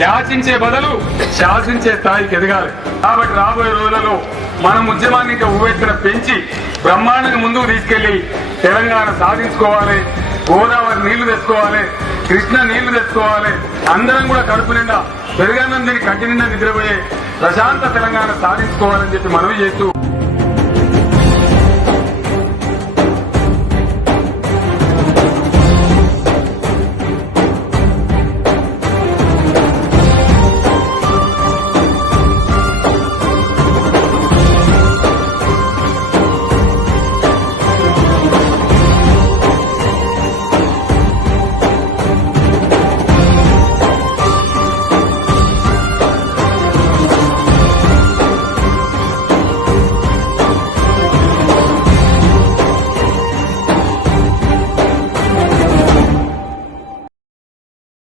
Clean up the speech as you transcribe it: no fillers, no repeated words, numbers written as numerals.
యాచించే బదులు శాసించే స్థాయికి ఎదగాలి. కాబట్టి రాబోయే రోజులలో మనం ఉద్యమాన్ని ఇంకా ఉవ్వెత్తున పెంచి బ్రహ్మాండంగా ముందుకు తీసుకెళ్లి తెలంగాణ సాధించుకోవాలి. గోదావరి నీళ్లు తెచ్చుకోవాలి, కృష్ణ నీళ్లు తెచ్చుకోవాలి. అందరం కూడా కడుపు నిండా పెరుగన్నం తిని కంటి నిండా నిద్రపోయే ప్రశాంత తెలంగాణ సాధించుకోవాలని చెప్పి మనవి చేస్తూ